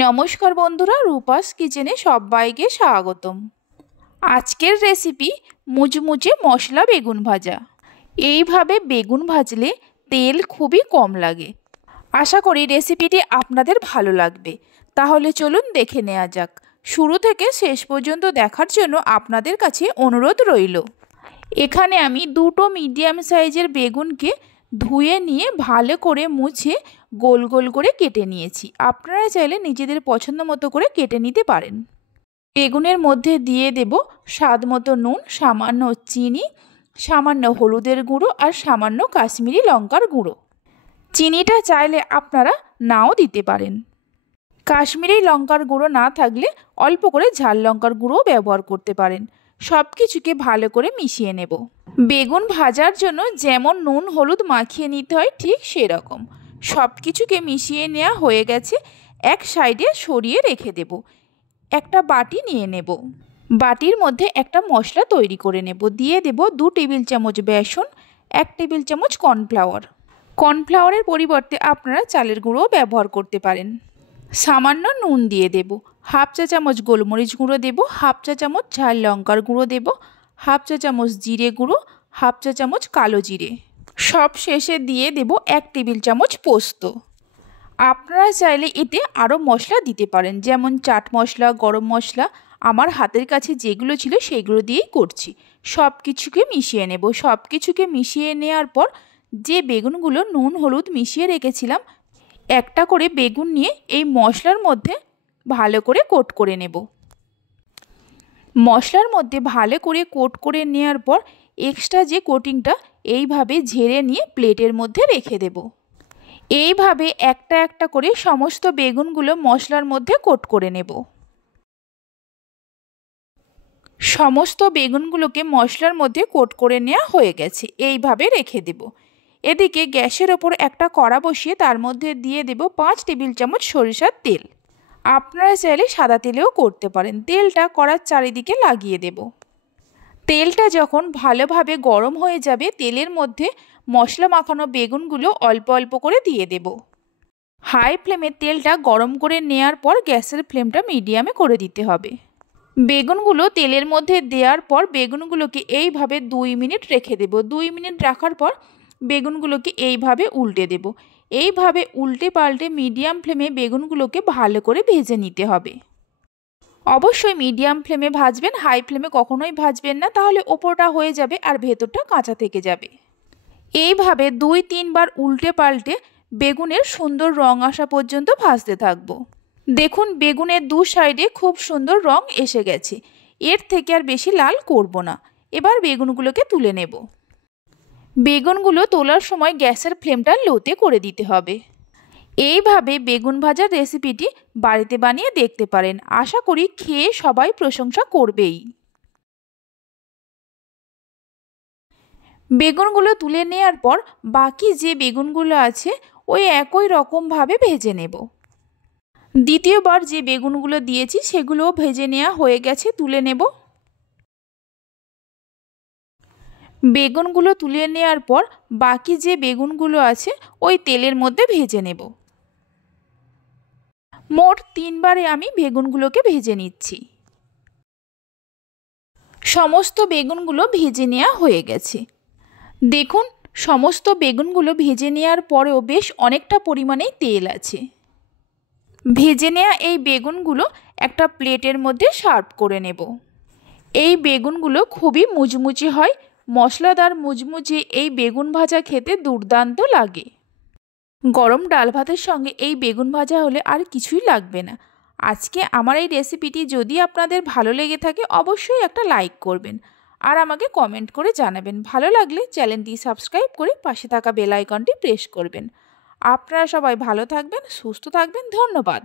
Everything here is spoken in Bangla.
নমস্কার বন্ধুরা, রূপাস কিচেনে সবাইকে স্বাগতম। আজকের রেসিপি মুচমুচে মশলা বেগুন ভাজা। এইভাবে বেগুন ভাজলে তেল খুবই কম লাগে। আশা করি রেসিপিটি আপনাদের ভালো লাগবে। তাহলে চলুন দেখে নেওয়া যাক। শুরু থেকে শেষ পর্যন্ত দেখার জন্য আপনাদের কাছে অনুরোধ রইল। এখানে আমি দুটো মিডিয়াম সাইজের বেগুনকে ধুয়ে নিয়ে ভালো করে মুছে গোল গোল করে কেটে নিয়েছি। আপনারা চাইলে নিজেদের পছন্দ মতো করে কেটে নিতে পারেন। বেগুনের মধ্যে দিয়ে দেব স্বাদ মতো নুন, সামান্য চিনি, সামান্য হলুদের গুঁড়ো আর সামান্য কাশ্মীরি লঙ্কার গুঁড়ো। চিনিটা চাইলে আপনারা নাও দিতে পারেন। কাশ্মীরি লঙ্কার গুঁড়ো না থাকলে অল্প করে ঝাল লঙ্কার গুঁড়োও ব্যবহার করতে পারেন। সব কিছুকে ভালো করে মিশিয়ে নেব। বেগুন ভাজার জন্য যেমন নুন হলুদ মাখিয়ে নিতে হয় ঠিক সেরকম সব কিছুকে মিশিয়ে নেওয়া হয়ে গেছে। এক সাইডে সরিয়ে রেখে দেব। একটা বাটি নিয়ে নেব। বাটির মধ্যে একটা মশলা তৈরি করে নেব। দিয়ে দেব 2 টেবিল চামচ বেসন, 1 টেবিল চামচ কর্নফ্লাওয়ার। কর্নফ্লাওয়ারের পরিবর্তে আপনারা চালের গুঁড়োও ব্যবহার করতে পারেন। সামান্য নুন দিয়ে দেব। হাফ চা চামচ গোলমরিচ গুঁড়ো দেব, হাফ চা চামচ ঝাল লঙ্কার গুঁড়ো দেব, হাফ চা চামচ জিরে গুঁড়ো, হাফ চা চামচ কালো জিরে। সব শেষে দিয়ে দেব 1 টেবিল চামচ পোস্ত। আপনারা চাইলে এতে আরও মশলা দিতে পারেন, যেমন চাট মশলা, গরম মশলা। আমার হাতের কাছে যেগুলো ছিল সেগুলো দিয়েই করছি। সব কিছুকে মিশিয়ে নেব। সব কিছুকে মিশিয়ে নেওয়ার পর যে বেগুনগুলো নুন হলুদ মিশিয়ে রেখেছিলাম, একটা করে বেগুন নিয়ে এই মশলার মধ্যে ভালো করে কোট করে নেব। মশলার মধ্যে ভালো করে কোট করে নেওয়ার পর এক্সট্রা যে কোটিংটা এইভাবে ঝেড়ে নিয়ে প্লেটের মধ্যে রেখে দেব। এইভাবে একটা একটা করে সমস্ত বেগুনগুলো মশলার মধ্যে কোট করে নেব। সমস্ত বেগুনগুলোকে মশলার মধ্যে কোট করে নেওয়া হয়ে গেছে। এইভাবে রেখে দেব। এদিকে গ্যাসের ওপর একটা কড়া বসিয়ে তার মধ্যে দিয়ে দেব 5 টেবিল চামচ সরিষার তেল। আপনারা চাইলে সাদা তেলেও করতে পারেন। তেলটা কড়ার চারিদিকে লাগিয়ে দেব। তেলটা যখন ভালোভাবে গরম হয়ে যাবে, তেলের মধ্যে মশলা মাখানো বেগুনগুলো অল্প অল্প করে দিয়ে দেব। হাই ফ্লেমে তেলটা গরম করে নেওয়ার পর গ্যাসের ফ্লেমটা মিডিয়ামে করে দিতে হবে। বেগুনগুলো তেলের মধ্যে দেওয়ার পর বেগুনগুলোকে এইভাবে 2 মিনিট রেখে দেব। 2 মিনিট রাখার পর বেগুনগুলোকে এইভাবে উল্টে দেব। এইভাবে উল্টে পাল্টে মিডিয়াম ফ্লেমে বেগুনগুলোকে ভালো করে ভেজে নিতে হবে। অবশ্যই মিডিয়াম ফ্লেমে ভাজবেন, হাই ফ্লেমে কখনোই ভাজবেন না, তাহলে ওপরটা হয়ে যাবে আর ভেতরটা কাঁচা থেকে যাবে। এইভাবে 2-3 বার উল্টে পাল্টে বেগুনের সুন্দর রং আসা পর্যন্ত ভাজতে থাকব। দেখুন বেগুনের দু সাইডে খুব সুন্দর রং এসে গেছে। এর থেকে আর বেশি লাল করব না। এবার বেগুনগুলোকে তুলে নেব। বেগুনগুলো তোলার সময় গ্যাসের ফ্লেমটা লোতে করে দিতে হবে। এইভাবে বেগুন ভাজার রেসিপিটি বাড়িতে বানিয়ে দেখতে পারেন। আশা করি খেয়ে সবাই প্রশংসা করবেই। বেগুনগুলো তুলে নেওয়ার পর বাকি যে বেগুনগুলো আছে ওই একই রকমভাবে ভেজে নেব। দ্বিতীয়বার যে বেগুনগুলো দিয়েছি সেগুলোও ভেজে নেওয়া হয়ে গেছে, তুলে নেব। বেগুনগুলো তুলে নেওয়ার পর বাকি যে বেগুনগুলো আছে ওই তেলের মধ্যে ভেজে নেব। মোট 3 বারে আমি বেগুনগুলোকে ভেজে নিচ্ছি। সমস্ত বেগুনগুলো ভেজে নেওয়া হয়ে গেছে। দেখুন সমস্ত বেগুনগুলো ভেজে নেওয়ার পরেও বেশ অনেকটা পরিমাণেই তেল আছে। ভেজে নেওয়া এই বেগুনগুলো একটা প্লেটের মধ্যে সার্ভ করে নেব। এই বেগুনগুলো খুবই মুচমুচে হয়। মশলাদার মুচমুচে এই বেগুন ভাজা খেতে দুর্দান্ত লাগে। গরম ডাল ভাতের সঙ্গে এই বেগুন ভাজা হলে আর কিছুই লাগবে না। আজকে আমার এই রেসিপিটি যদি আপনাদের ভালো লেগে থাকে অবশ্যই একটা লাইক করবেন আর আমাকে কমেন্ট করে জানাবেন। ভালো লাগলে চ্যানেলটি সাবস্ক্রাইব করে পাশে থাকা বেল আইকনটি প্রেস করবেন। আপনারা সবাই ভালো থাকবেন, সুস্থ থাকবেন। ধন্যবাদ।